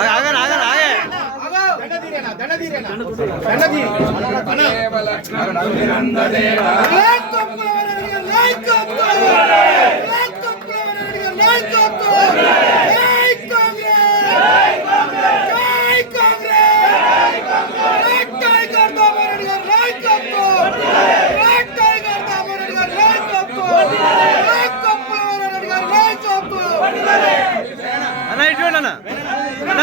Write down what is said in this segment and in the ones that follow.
ఆగన్ ఆగన్ ఆగే అన్న ఇటు చూడండి అన్న అన్న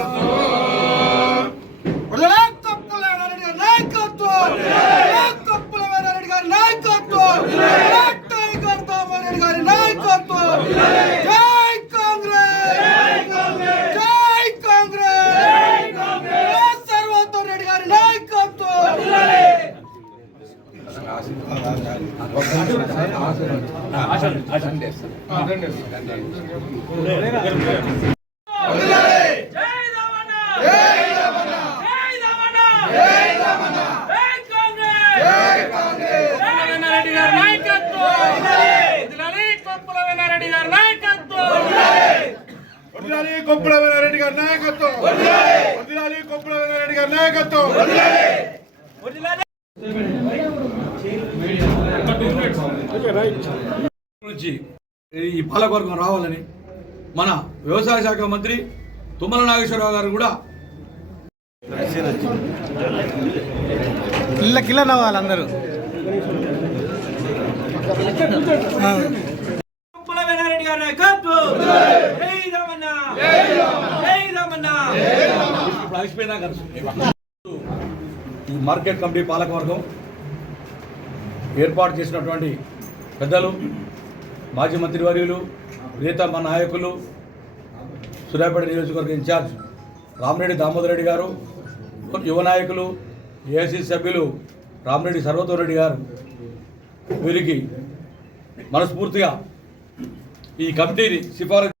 వదిలాలి కొప్పుల రెడ్డి గారి నాయకత్వం. వదిలాలి కొప్పుల రెడ్డి గారి నాయకత్వం. నుంచి ఈ పాలకవర్గం రావాలని మన వ్యవసాయ శాఖ మంత్రి తుమ్మల నాగేశ్వరరావు గారు కూడా కిల్ల కిల్ల నవ్వాలి అందరూ. ఇప్పుడు ఆగిపోయినా కదా. ఈ మార్కెట్ కమిటీ పాలకవర్గం ఏర్పాటు చేసినటువంటి పెద్దలు మాజీ మంత్రివర్యులు ప్రియతమ నాయకులు సూర్యాపేట నియోజకవర్గ ఇన్ఛార్జ్ రామరెడ్డి దామోదర్ రెడ్డి గారు యువ నాయకులు ఏఐసీ సభ్యులు రామరెడ్డి సర్వతోరెడ్డి గారు వీరికి మనస్ఫూర్తిగా ఈ కమిటీని సిఫారసు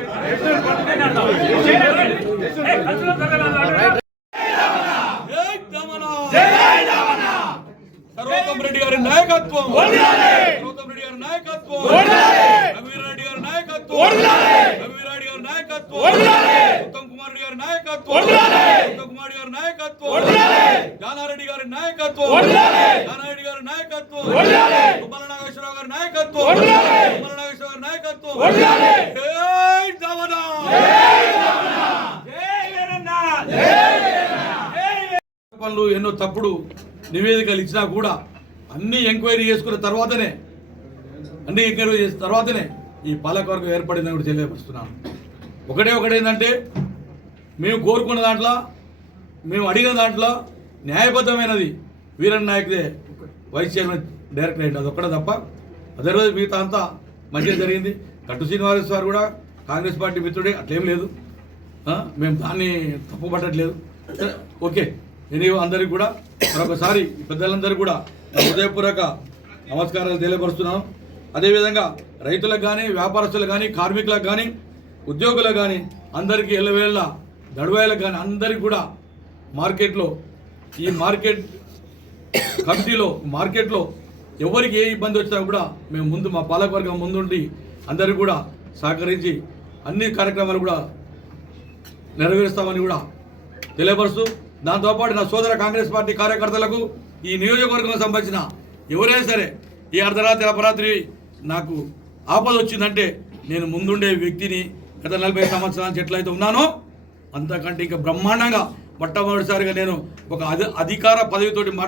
సర్వోత్తమ్ రెడ్డి గారి నాయకత్వం సర్వోత్తమ్ రెడ్డి గారి నాయకత్వం రఘువీర్ రెడ్డి గారి నాయకత్వం రఘువీర్ రెడ్డి గారి నాయకత్వం ఉత్తమ్ కుమార్ రెడ్డి గారి నాయకత్వం ఉత్తమ్ కుమార్ గారి నాయకత్వం జానారెడ్డి గారి నాయకత్వం జానారెడ్డి గారి నాయకత్వం తుమ్మల నాగేశ్వరరావు గారి నాయకత్వం తుమ్మల నాగేశ్వరరావు గారి నాయకత్వం. జై పనులు ఎన్నో తప్పుడు నివేదికలు ఇచ్చినా కూడా అన్ని ఎంక్వైరీ చేసుకున్న తర్వాతనే అన్ని ఎంక్వైరీ చేసిన తర్వాతనే ఈ పాలకవర్గం ఏర్పడిందని కూడా తెలియపరుస్తున్నాను. ఒకటే ఒకటి ఏంటంటే మేము కోరుకున్న దాంట్లో మేము అడిగిన దాంట్లో న్యాయబద్ధమైనది వీరన్ నాయక్దే వైస్ చైర్మన్ డైరెక్టర్ అయింది అదొక్కడే తప్ప అదే రోజు మిగతా అంతా మంచిగా జరిగింది. కట్టు శ్రీనివాస్ సార్ కూడా కాంగ్రెస్ పార్టీ మిత్రుడే అట్లేం లేదు. మేము దాన్ని తప్పు పట్టట్లేదు. ఓకే. నేను అందరికి కూడా మరొకసారి పెద్దలందరూ కూడా హృదయపూర్వక నమస్కారాలు తెలియపరుస్తున్నాను. అదేవిధంగా రైతులకు కానీ వ్యాపారస్తులకు కానీ కార్మికులకు కానీ ఉద్యోగులకు కానీ అందరికీ ఎల్లవేళ్ళ గడువాయలకు కానీ అందరికీ కూడా మార్కెట్లో ఈ మార్కెట్ కమిటీలో మార్కెట్లో ఎవరికి ఏ ఇబ్బంది వచ్చినా కూడా మేము ముందు మా పాలకవర్గం ముందుండి అందరికీ కూడా సహకరించి అన్ని కార్యక్రమాలు కూడా నెరవేరుస్తామని కూడా తెలియపరుస్తూ దాంతోపాటు నా సోదర కాంగ్రెస్ పార్టీ కార్యకర్తలకు ఈ నియోజకవర్గం సంబంధించిన ఎవరైనా సరే ఈ అర్ధరాత్రి అపరాత్రి నాకు ఆపద వచ్చిందంటే నేను ముందుండే వ్యక్తిని గత నలభై సంవత్సరాల నుంచి ఎట్లయితే ఉన్నానో అంతకంటే ఇంకా బ్రహ్మాండంగా మొట్టమొదటిసారిగా నేను ఒక అధి అధికార పదవితోటి మా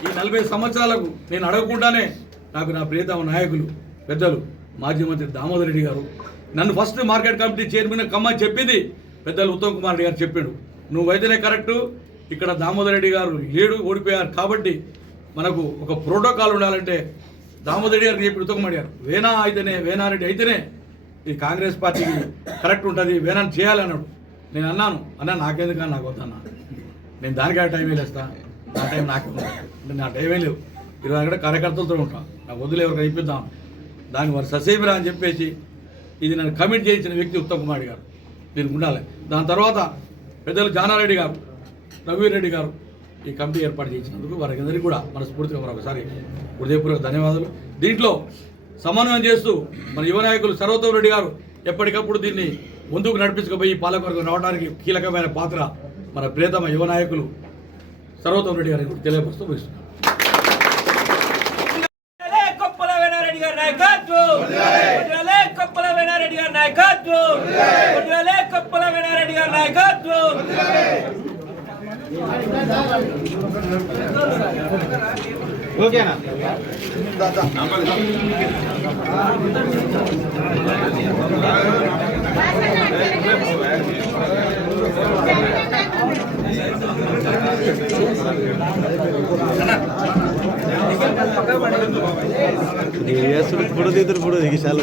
ఈ నలభై సంవత్సరాలకు నేను అడగకుండానే నాకు నా ప్రియతమ నాయకులు పెద్దలు మాజీ మంత్రి దామోదర్ రెడ్డి గారు. నన్ను ఫస్ట్ మార్కెట్ కమిటీ చైర్మన్ కమ్మని చెప్పింది. పెద్దలు ఉత్తమ్ కుమార్ రెడ్డి గారు చెప్పాడు. నువ్వైతేనే కరెక్టు. ఇక్కడ దామోదర్ రెడ్డి గారు లేడు ఓడిపోయారు కాబట్టి మనకు ఒక ప్రోటోకాల్ ఉండాలంటే దామోదర్ రెడ్డి గారు చెప్పి ఉత్తమ్ కుమార్ గారు వేనా అయితేనే వేనారెడ్డి అయితేనే ఈ కాంగ్రెస్ పార్టీకి కరెక్ట్ ఉంటుంది వేనాన్ని చేయాలన్నాడు నేను అన్నాను అన్నా నాకెందుకన్నా నాకు వద్దన్నా. నేను దానికి ఆ టైం వేలేస్తా నా టైం నాకు అంటే నా టైమే లేవు ఇరవై కూడా కార్యకర్తలతో ఉంటాను నాకు వదిలే అయిపోద్దాం దాన్ని వారు ససేమిరా అని చెప్పేసి ఇది నన్ను కమిట్ చేయించిన వ్యక్తి ఉత్తమ్ కుమార్ గారు. దీనికి ఉండాలి. దాని తర్వాత పెద్దలు జానారెడ్డి గారు రఘువీర్ గారు ఈ కమిటీ ఏర్పాటు చేసినందుకు వారికి కూడా మనస్ఫూర్తిగా మరొకసారి హృదయపూర్వక ధన్యవాదాలు. దీంట్లో సమన్వయం చేస్తూ మన యువ నాయకులు సర్వోత్తమ్ రెడ్డి గారు ఎప్పటికప్పుడు దీన్ని ముందుకు నడిపించుకుపోయి పాలకవర్గం రావడానికి కీలకమైన పాత్ర మన ప్రియతమ యువ నాయకులు సర్వోత్తమ్ రెడ్డి గారిని తెలియపరుస్తూ ముగిస్తున్నారు వదిలే కొప్పల వేణారెడ్డి గారి నాయకత్వం వదిలే కొప్పల వేణారెడ్డి గారి నాయకత్వం వదిలే కొప్పల వేణారెడ్డి గారి నాయకత్వం వేసుడు ఫోటో దిగుతారు ఫోటో దిగి చాలా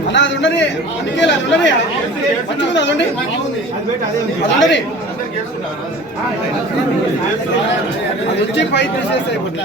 అన్న అది ఉండని నిఖిల్ అది ఉండని మంచిగా అది ఉండి అది ఉండని అది వచ్చి ఫైట్ తీసేస్తే ఇప్పుడు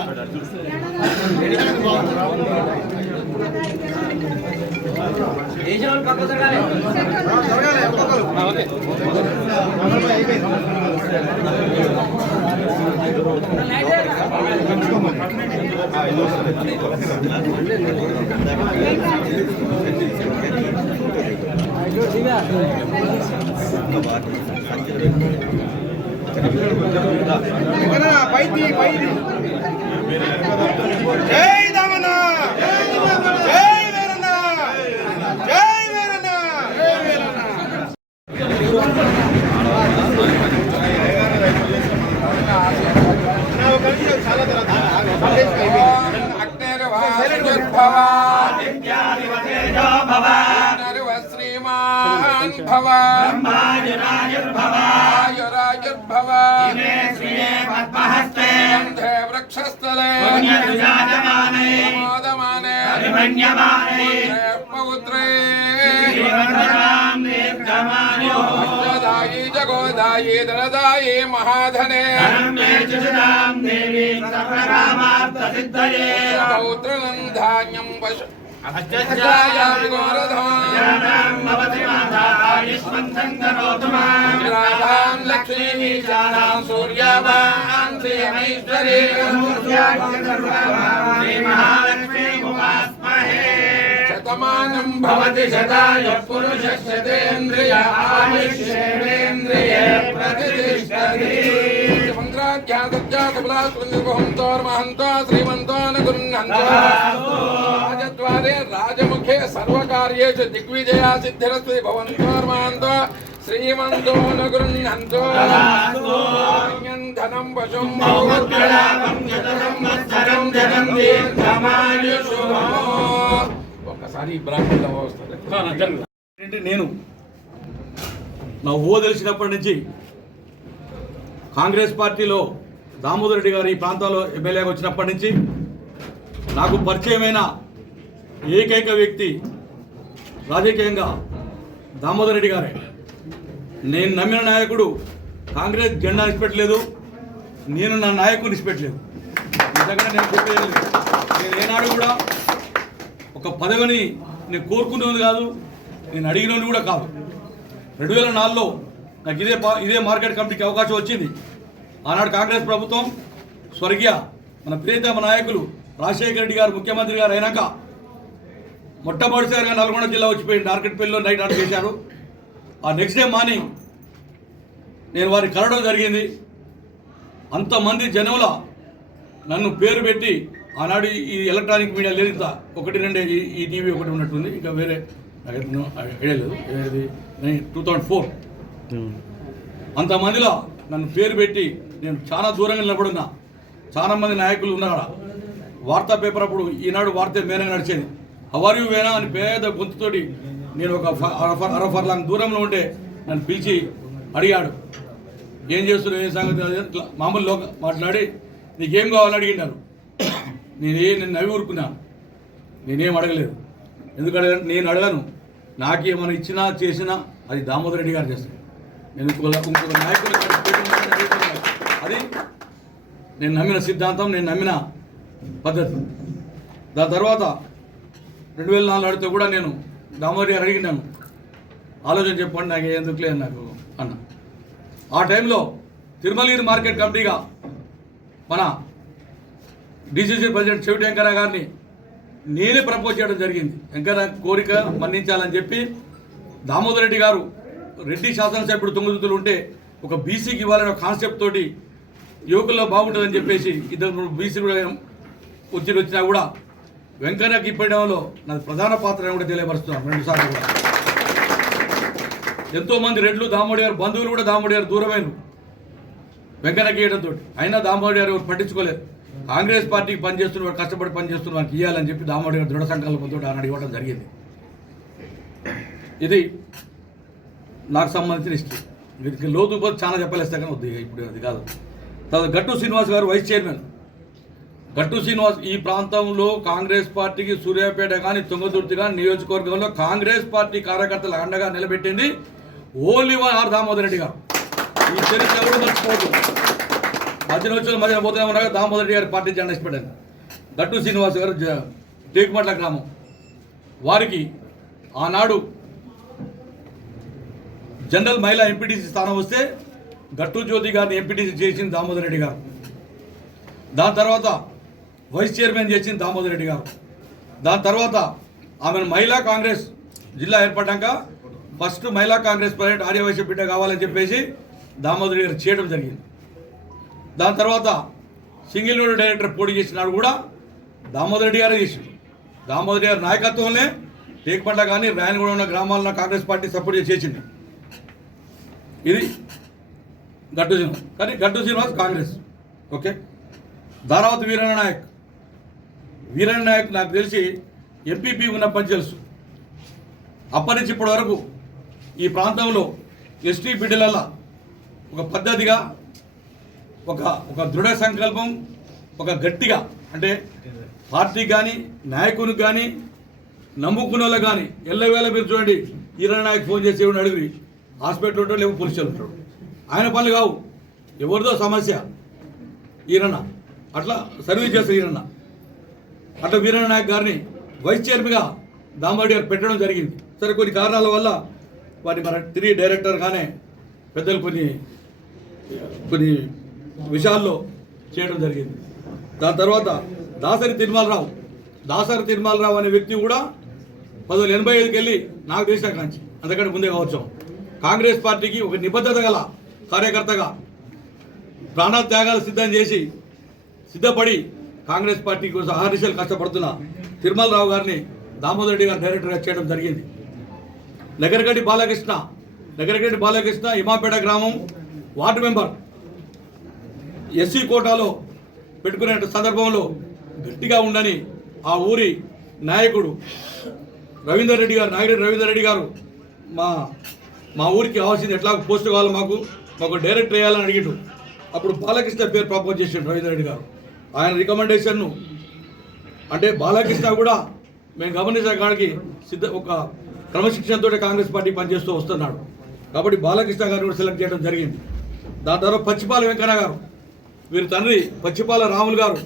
పైది పైది జై వీరన్న జై వీరన్న జై వీరన్న శ్రీమాన్ భవ ఆయురాయుర్భవ బంధే వృక్షస్థలే ప్రమోదమానే పౌత్రే దాయి జగోదాయి ధనదాయి మహాధనే పౌత్రనం ధాన్యం పశు రాధాం లక్ష్మీ చారాం సూర్యవాన్ శ్రీమైశ్వరీ శతమానం భవతి శతాయ పురుష శతేంద్రియ రాజముఖే సర్వకార్యేషు దిగ్విజయా సిద్ధిరస్తి భవంతోర్మహంతో శ్రీమంతో నగృహంతో ధనం పశుం ఒకసారి బ్రాహ్మణ వస్తుంది నేను? నా ఊహ తెలిసినప్పటి నుంచి కాంగ్రెస్ పార్టీలో దామోదర్ రెడ్డి గారు ఈ ప్రాంతంలో ఎమ్మెల్యేగా వచ్చినప్పటి నుంచి నాకు పరిచయమైన ఏకైక వ్యక్తి రాజకీయంగా దామోదర్ రెడ్డి గారే. నేను నమ్మిన నాయకుడు కాంగ్రెస్ జెండా నిలిచిపెట్టలేదు నేను నా నాయకుడు నిలిచిపెట్టలేదు నిజంగా నేను చెప్పేది నేను ఏనాడు కూడా ఒక పదవిని నేను కోరుకునేది కాదు నేను అడిగినది కూడా కాదు. రెండు వేల నాలుగులో నాకు ఇదే ఇదే మార్కెట్ కమిటీకి అవకాశం వచ్చింది. ఆనాడు కాంగ్రెస్ ప్రభుత్వం స్వర్గీయ మన ప్రియతమ నాయకులు రాజశేఖర రెడ్డి గారు ముఖ్యమంత్రి గారు అయినాక మొట్టమొదటిసారిగా నల్గొండ జిల్లా వచ్చిపోయింది నార్కెట్పల్లిలో నైట్ ఆర్డర్ చేశారు. ఆ నెక్స్ట్ డే మార్నింగ్ నేను వారిని కలవడం జరిగింది. అంతమంది జనముల నన్ను పేరు పెట్టి ఆనాడు ఈ ఎలక్ట్రానిక్ మీడియా లేదు ఇంత. ఒకటి రెండే ఈ- టీవీ ఒకటి ఉన్నట్టుంది. ఇంకా వేరే ఐడియా లేదు. ఏది? Two thousand four. అంతమందిలో నన్ను పేరు పెట్టి నేను చాలా దూరంగా నిలబడున్నా. చాలా మంది నాయకులు ఉన్నారు వార్తా పేపర్ అప్పుడు ఈనాడు వార్త మేనగా నడిచేది. హవర్ యూ వేనా అని పేద గొంతుతోటి నేను ఒక ఫ- అరఫర్ లాంగ్ దూరంలో ఉంటే నన్ను పిలిచి అడిగాడు. ఏం చేస్తున్నావు ఏం సంగతి? మామూలు లోక మాట్లాడి నీకేం కావాలని అడిగినారు నేనే నేను నవ్వి ఊరుకున్నాను నేనేం అడగలేదు. ఎందుకంటే నేను అడగను. నాకేమైనా ఇచ్చినా చేసినా అది దామోదర్ రెడ్డి గారు చేస్తాను నేను ఇంకొక నాయకులు అది నేను నమ్మిన సిద్ధాంతం నేను నమ్మిన పద్ధతి. దాని తర్వాత రెండు వేల నాలుగు అడిగితే కూడా నేను దామోదర్ గారు అడిగినాను. ఆలోచన చెప్పండి నాకు ఎందుకు లేదు నాకు అన్న. ఆ టైంలో తిరుమలగిరి మార్కెట్ కమిటీగా మన డిసిసి ప్రెసిడెంట్ చెవిటి వెంకయ్య గారిని నేనే ప్రపోజ్ చేయడం జరిగింది. వెంకయ్య కోరిక మన్నించాలని చెప్పి దామోదర్ రెడ్డి గారు రెడ్డి శాసనసభ్యుడు తొమ్మిదితులు ఉంటే ఒక బీసీకి ఇవ్వాలనే ఒక కాన్సెప్ట్ తోటి యువకుల్లో బాగుంటుందని చెప్పేసి ఇద్దరు బీసీ కూడా వచ్చి వచ్చినా కూడా వెంకయ్యకి ఇప్పడంలో నాది ప్రధాన పాత్ర కూడా తెలియపరుస్తున్నాను రెండు సార్లు కూడా. ఎంతోమంది రెడ్లు దామోడి గారు బంధువులు కూడా దామోడి గారు దూరమైన. వెంకన్నకి ఇవ్వడంతో అయినా దామోడి గారు ఎవరు పట్టించుకోలేదు. కాంగ్రెస్ పార్టీకి పనిచేస్తున్న కష్టపడి పనిచేస్తున్న వారికి ఇవ్వాలని చెప్పి దామోడి గారు దృఢ సంకల్పంతో ఆనాడు ఇవ్వడం జరిగింది. ఇది నాకు సంబంధించిన హిస్టరీ. వీటికి లోతు పోతే చాలా చెప్పలేస్తా కానీ వద్దు ఇప్పుడు అది కాదు. తర్వాత గట్టు శ్రీనివాస్ గారు వైస్ చైర్మన్. గట్టు శ్రీనివాస్ ఈ ప్రాంతంలో కాంగ్రెస్ పార్టీకి సూర్యాపేట కానీ తుంగతుర్తి కానీ నియోజకవర్గంలో కాంగ్రెస్ పార్టీ కార్యకర్తలు అండగా నిలబెట్టింది only one R Damodar Reddy గారు. ఈ చరిత్ర ఎవరు మర్చిపోవద్దు. మధ్యన వచ్చిన మధ్యన పోతూనే ఉన్నారు దామోదర్ రెడ్డి గారి పార్టీ జెండా ఇష్టపడారు గట్టు శ్రీనివాస్ గారు టేకుమట్ల గ్రామం. వారికి ఆనాడు జనరల్ మహిళా ఎంపీటీసీ స్థానం వస్తే గట్టు జ్యోతి గారిని ఎంపీటీసీ చేసింది దామోదర్ రెడ్డి గారు. దాని తర్వాత వైస్ చైర్మన్ చేసింది దామోదర్ రెడ్డి గారు. దాని తర్వాత ఆమెను మహిళా కాంగ్రెస్ జిల్లా ఏర్పడ్డాక ఫస్ట్ మహిళా కాంగ్రెస్ ప్రెసిడెంట్ ఆర్యవైశ్య బిడ్డ కావాలని చెప్పేసి దామోదర్ గారు చేయడం జరిగింది. దాని తర్వాత సింగిల్ విండో డైరెక్టర్ పోటీ చేసినాడు కూడా దామోదర్ రెడ్డి గారే చేసిండు. దామోదర్ గారి నాయకత్వంలో టేక్పట్ల కానీ రాయనగూడ ఉన్న గ్రామాల్లో కాంగ్రెస్ పార్టీ సపోర్ట్ చేసింది ఇది గట్టు శ్రీనివాస్. కానీ గడ్డు శ్రీనివాస్ కాంగ్రెస్. ఓకే? ధారావతి వీరన్న నాయక్. వీరన్న నాయక్ నాకు తెలిసి ఎంపీపీ ఉన్నప్పటి తెలుసు. అప్పటి నుంచి ఇప్పటి వరకు ఈ ప్రాంతంలో ఎస్టీ బిడ్డలల్ల ఒక పద్ధతిగా ఒక ఒక దృఢ సంకల్పం ఒక గట్టిగా అంటే పార్టీకి కానీ నాయకునికి కానీ నమ్ముకున్న వాళ్ళు కానీ ఎల్లవేళ మీరు చూడండి ఈరణ నాయక్ ఫోన్ చేసి ఏమని అడిగి హాస్పిటల్ ఉంటాడు లేకపోతే పోలీసులు ఉంటాడు. ఆయన పనులు కావు. ఎవరిదో సమస్య. ఈరణ అట్లా సర్వీస్ చేస్తారు ఈరణ అట్లా వీరన్న నాయక్ గారిని వైస్ చైర్మన్గా దాంబాడి గారు పెట్టడం జరిగింది. సరే కొన్ని కారణాల వల్ల వారి మన తిరిగి డైరెక్టర్గానే పెద్దలు కొన్ని కొన్ని విషయాల్లో చేయడం జరిగింది. దాని తర్వాత దాసరి తిరుమలరావు. దాసరి తిరుమలరావు అనే వ్యక్తి కూడా పంతొమ్మిది ఎనభై ఐదుకి వెళ్ళి నాకు తెలిసిన కాంచి. అంతకంటే ముందే కావచ్చు. కాంగ్రెస్ పార్టీకి ఒక నిబద్ధత గల కార్యకర్తగా ప్రాణ త్యాగాలు సిద్ధం చేసి సిద్ధపడి కాంగ్రెస్ పార్టీ కోసం ఆర్డిషలు కష్టపడుతున్న తిరుమలరావు గారిని దామోదర్ రెడ్డి గారు డైరెక్టర్గా చేయడం జరిగింది. నగరగడ్డి బాలకృష్ణ నగరగడ్డి బాలకృష్ణ ఇమాపేట గ్రామం వార్డు మెంబర్ ఎస్సీ కోటాలో పెట్టుకునే సందర్భంలో గట్టిగా ఉండని ఆ ఊరి నాయకుడు రవీందర్ రెడ్డి గారు నాగిరెడ్డి రవీందర్ రెడ్డి గారు మా మా ఊరికి కావాల్సింది ఎట్లా పోస్ట్ కావాలి మాకు మాకు డైరెక్ట్ వేయాలని అడిగిండు. అప్పుడు బాలకృష్ణ పేరు ప్రపోజ్ చేసిండు రవీంద్ర రెడ్డి గారు. ఆయన రికమెండేషన్ను అంటే బాలకృష్ణ కూడా మేము గమనించిన కాడికి సిద్ధ ఒక క్రమశిక్షణతో కాంగ్రెస్ పార్టీ పనిచేస్తూ వస్తున్నాడు. కాబట్టి బాలకృష్ణ గారిని కూడా సెలెక్ట్ చేయడం జరిగింది. దాని తర్వాత పచ్చిపాల వెంకన్న గారు వీరి తండ్రి పచ్చిపాల రాములు గారు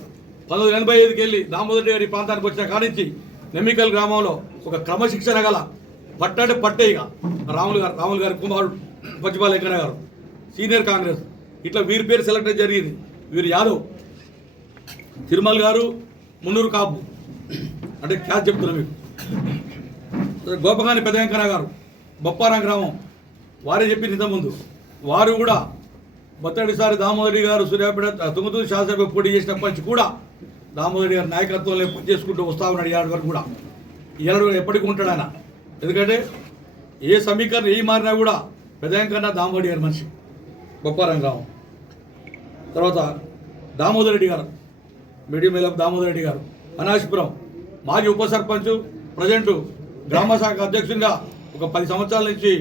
పంతొమ్మిది ఎనభై ఐదుకి వెళ్ళి దామోదర్ గారి ప్రాంతానికి వచ్చిన కానించి నెమ్మికల్ గ్రామంలో ఒక క్రమశిక్షణ గల పట్టాడే పట్టే ఇక. రాములు గారు రాములు గారి కుమారుడు పచ్చిపాల వెంకన్న గారు సీనియర్ కాంగ్రెస్. ఇట్లా వీరి పేరు సెలెక్ట్ జరిగింది. వీరు యాదవ్ తిరుమల్ గారు మున్నూరు కాపు. అంటే క్యాచ్ చెప్తున్నా మీకు. గోపగాని పెదయంకర గారు బొప్పారం గ్రామం. వారే చెప్పింది ఇంతకుముందు వారు కూడా మొత్తటిసారి దామోదరి గారు సూర్యాపేట తుమ్మతూరు శాసనసభ పోటీ చేసినప్పటి నుంచి కూడా దామోదరి గారి నాయకత్వంలో పనిచేసుకుంటూ వస్తా ఉన్నాడు ఏడాది వరకు కూడా. ఏడాది కూడా ఎప్పటికీ ఉంటాడు ఆయన. ఎందుకంటే ఏ సమీకరణ ఏ మారినా కూడా పెదయంకన్నా దామోడి గారు మనిషి బొప్పారం గ్రామం. తర్వాత దామోదర్ రెడ్డి గారు మీడియం మేలకు దామోదర్ రెడ్డి గారు అనాశపురం మాజీ ఉప సర్పంచ్ ప్రజెంటు గ్రామ శాఖ అధ్యక్షునిగా ఒక పది సంవత్సరాల నుంచి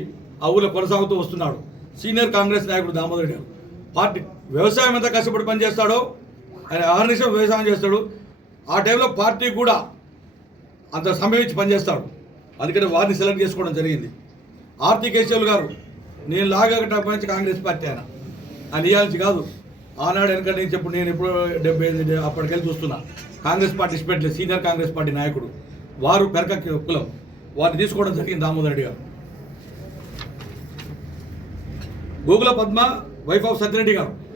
ఆ ఊళ్ళో కొనసాగుతూ వస్తున్నాడు. సీనియర్ కాంగ్రెస్ నాయకుడు దామోదర్ రెడ్డి గారు. పార్టీ వ్యవసాయం ఎంత కష్టపడి పనిచేస్తాడో ఆయన ఆర్నిషం వ్యవసాయం చేస్తాడు. ఆ టైంలో పార్టీ కూడా అంత సమయం ఇచ్చి పనిచేస్తాడు. అందుకని వారిని సెలెక్ట్ చేసుకోవడం జరిగింది. ఆర్తి కేశవులు గారు నేను లాగటప్పటి నుంచి కాంగ్రెస్ పార్టీ ఆయన. ఆయన ఇవ్వాల్సి కాదు. ఆనాడు వెనక నుంచి చెప్పు నేను ఎప్పుడు డెబ్బై ఎనిమిది అప్పటికెళ్ళి చూస్తున్నా. కాంగ్రెస్ పార్టీ ఇష్టపెట్టలేదు సీనియర్ కాంగ్రెస్ పార్టీ నాయకుడు. వారు పెరక కులం. వారిని తీసుకోవడం జరిగింది దామోదర్ రెడ్డి గారు. గోగుల పద్మ వైఫ్ ఆఫ్ సత్యరెడ్డి గారు.